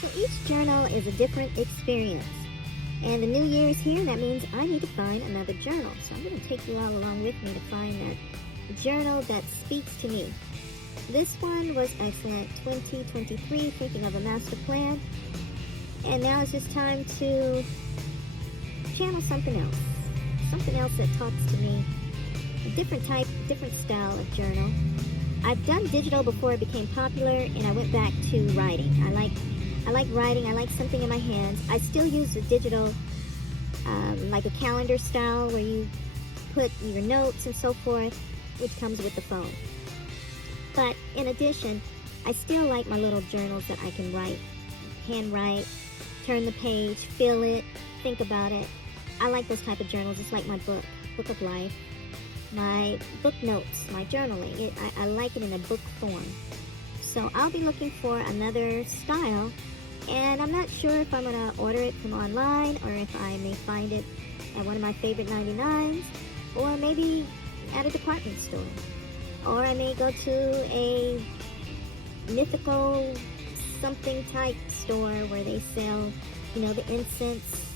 So each journal is a different experience. And the new year is here, and that means I need to find another journal. So I'm going to take you all along with me to find that journal that speaks to me. This one was excellent. 2023, thinking of a master plan. And now it's just time to channel something else. Something else that talks to me. A different type, different style of journal. I've done digital before it became popular, and I went back to writing. I like writing. I like something in my hands. I still use the digital, like a calendar style where you put your notes and so forth, which comes with the phone. But in addition, I still like my little journals that I can write, handwrite, turn the page, feel it, think about it. I like those type of journals. It's like my book of life, my book notes, my journaling. I like it in a book form. So I'll be looking for another style, and I'm not sure if I'm going to order it from online or if I may find it at one of my favorite 99s, or maybe at a department store. Or I may go to a mythical something type store where they sell, the incense,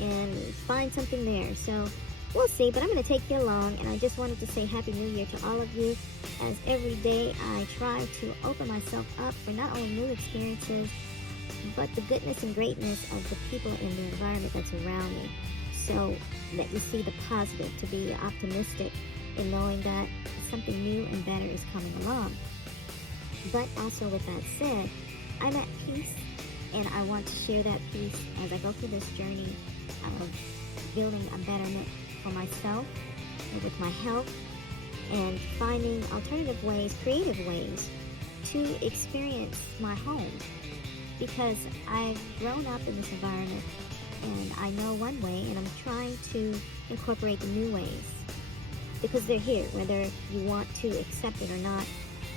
and find something there. So we'll see, but I'm going to take you along, and I just wanted to say Happy New Year to all of you, as every day I try to open myself up for not only new experiences, but the goodness and greatness of the people in the environment that's around me, so that you see the positive, to be optimistic in knowing that something new and better is coming along. But also, with that said, I'm at peace, and I want to share that peace as I go through this journey of building a betterment for myself and with my health, and finding alternative ways, creative ways to experience my home, because I've grown up in this environment and I know one way, and I'm trying to incorporate the new ways, because they're here, whether you want to accept it or not.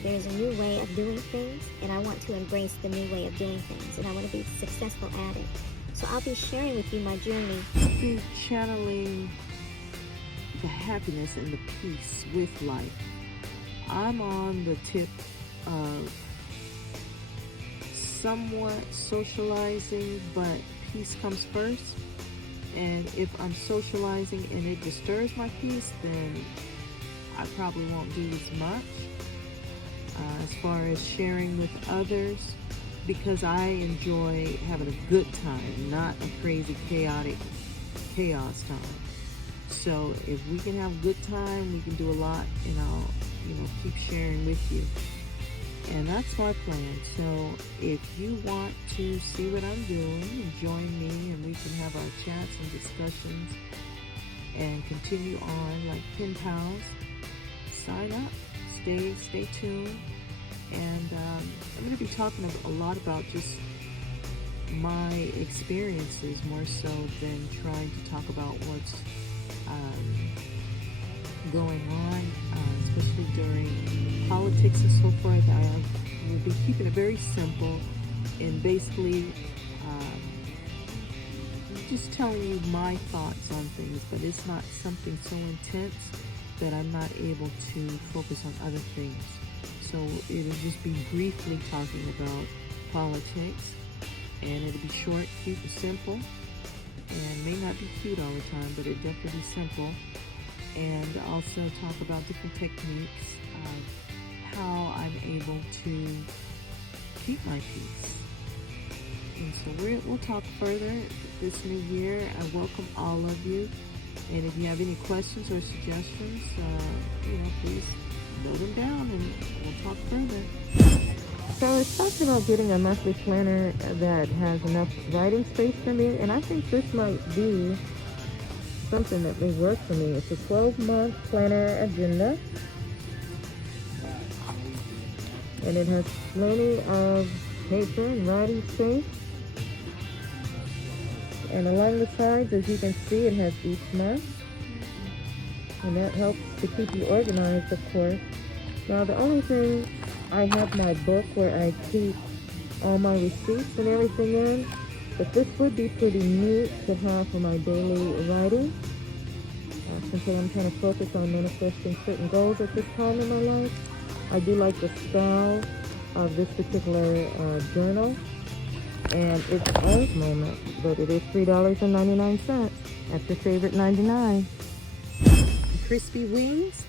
There's a new way of doing things, and I want to embrace the new way of doing things, and I want to be successful at it. So I'll be sharing with you my journey. Be channeling the happiness and the peace with life. I'm on the tip of somewhat socializing, but peace comes first. And if I'm socializing and it disturbs my peace, then I probably won't do as much. As far as sharing with others, because I enjoy having a good time, not a crazy, chaotic chaos time. So if we can have a good time, we can do a lot, and I'll, keep sharing with you. And that's my plan. So if you want to see what I'm doing, join me, and we can have our chats and discussions and continue on like pen pals. Sign up, stay tuned, and I'm going to be talking a lot about just my experiences more so than trying to talk about what's going on, especially during politics and so forth. I will be keeping it very simple and basically just telling you my thoughts on things, but it's not something so intense that I'm not able to focus on other things. So it'll just be briefly talking about politics, and it'll be short, cute, and simple, and may not be cute all the time, but it'll definitely be simple. And also talk about different techniques of how I'm able to keep my peace. And so we'll talk further this new year. I welcome all of you. And if you have any questions or suggestions, please note them down, and we'll talk further. So I was talking about getting a monthly planner that has enough writing space for me, and I think this might be something that may work for me. It's a 12-month planner agenda, and it has plenty of paper and writing space. And along the sides, as you can see, it has each month, and that helps to keep you organized, of course. Now, the only thing, I have my book where I keep all my receipts and everything in, but this would be pretty neat to have for my daily writing, since I'm trying to focus on manifesting certain goals at this time in my life. I do like the style of this particular journal. and it's old moment, but it is $3.99 at your favorite 99. Crispy wings.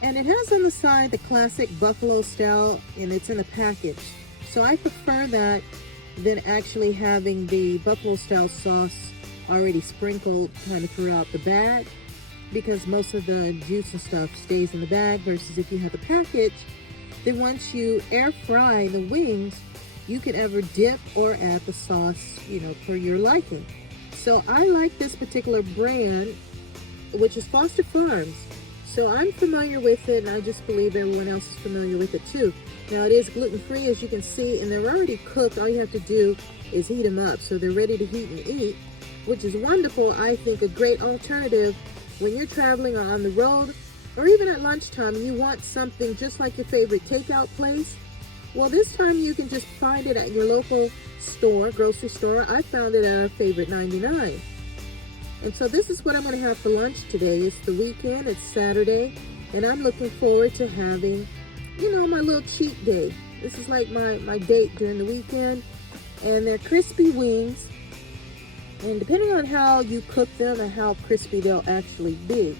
And it has on the side the classic buffalo style, and it's in a package. So I prefer that than actually having the buffalo style sauce already sprinkled kind of throughout the bag, because most of the juice and stuff stays in the bag, versus if you have the package, then once you air fry the wings, you can ever dip or add the sauce, you know, per your liking. So I like this particular brand, which is Foster Farms. So I'm familiar with it, and I just believe everyone else is familiar with it too. Now it is gluten-free, as you can see, and they're already cooked. All you have to do is heat them up. So they're ready to heat and eat, which is wonderful. I think a great alternative when you're traveling or on the road, or even at lunchtime, and you want something just like your favorite takeout place. Well, this time you can just find it at your local store, grocery store. I found it at our favorite 99. And so this is what I'm going to have for lunch today. It's the weekend, it's Saturday, and I'm looking forward to having, you know, my little cheat day. This is like my date during the weekend, and they're crispy wings. And depending on how you cook them and how crispy they'll actually be.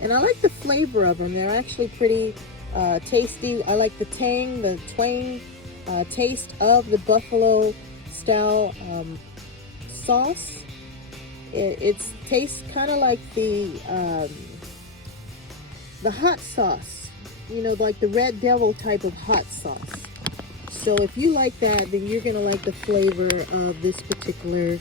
And I like the flavor of them. They're actually pretty tasty. I like the tang, the twang taste of the buffalo style sauce. It tastes kind of like the hot sauce, you know, like the Red Devil type of hot sauce. So if you like that, then you're gonna like the flavor of this particular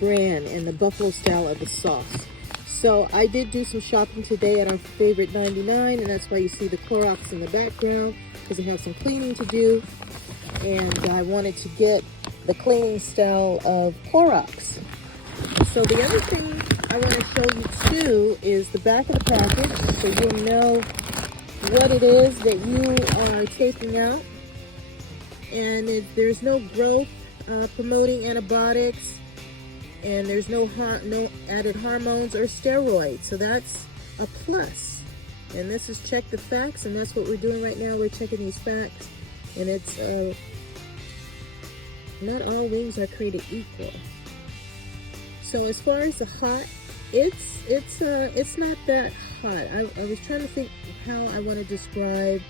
brand and the buffalo style of the sauce. So I did do some shopping today at our favorite 99, and that's why you see the Clorox in the background, because they have some cleaning to do, and I wanted to get the cleaning style of Clorox. So the other thing I want to show you too is the back of the package, so you'll know what it is that you are taking out. And there's no growth promoting antibiotics, and there's no added hormones or steroids, so that's a plus. And this is Check the Facts, and that's what we're doing right now. We're checking these facts, and it's not all wings are created equal. So as far as the hot, it's not that hot. I was trying to think how I want to describe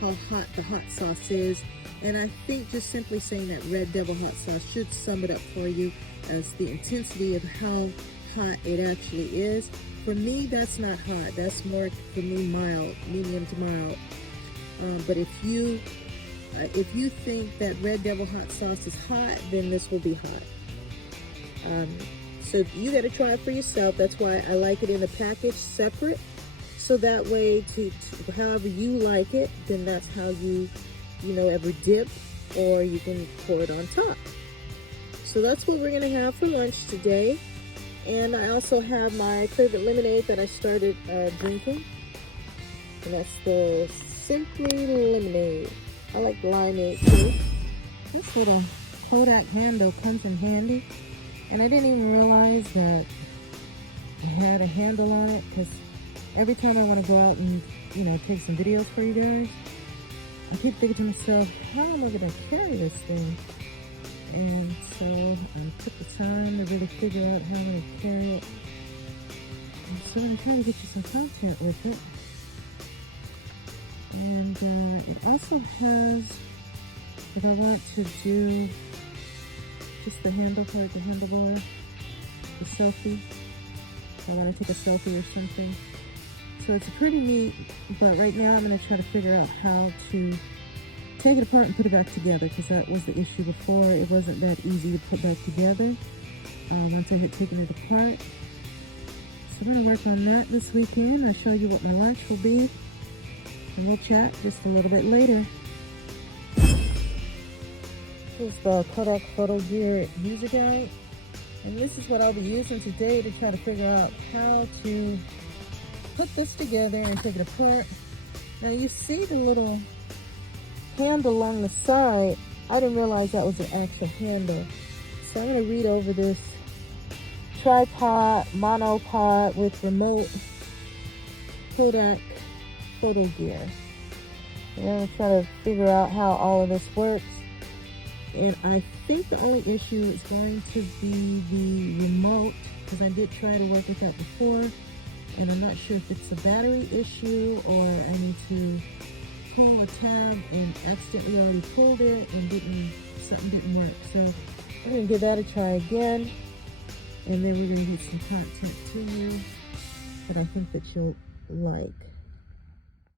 how hot the hot sauce is, and I think just simply saying that Red Devil hot sauce should sum it up for you as the intensity of how hot it actually is. For me, that's not hot. That's more, for me, mild, medium to mild. But if you think that Red Devil hot sauce is hot, then this will be hot. So you got to try it for yourself. That's why I like it in a package separate. So that way, to however you like it, then that's how you ever dip, or you can pour it on top. So that's what we're going to have for lunch today. And I also have my favorite lemonade that I started drinking. And that's the Simply Lemonade. I like limeade too. This little Kodak handle comes in handy. And I didn't even realize that it had a handle on it, because every time I want to go out and, take some videos for you guys, I keep thinking to myself, how am I going to carry this thing? And so I took the time to really figure out how I'm going to carry it. And so I'm going to try to get you some content with it. And it also has, if I want to do just the handle part, the handlebar, the selfie, if I want to take a selfie or something. So it's pretty neat, but right now I'm going to try to figure out how to take it apart and put it back together, because that was the issue before. It wasn't that easy to put back together once I had taken it apart. So we're going to work on that this weekend. I'll show you what my lunch will be, and we'll chat just a little bit later. This is the Kodak Photo Gear user guide, and this is what I'll be using today to try to figure out how to put this together and take it apart. Now you see the little handle along the side. I didn't realize that was an actual handle. So I'm going to read over this tripod, monopod with remote Kodak Photo Gear. And I'm going to try to figure out how all of this works. And I think the only issue is going to be the remote, because I did try to work with that before, and I'm not sure if it's a battery issue or I need to pull a tab and accidentally already pulled it and something didn't work. So I'm going to give that a try again, and then we're going to get some content to you that I think that you'll like.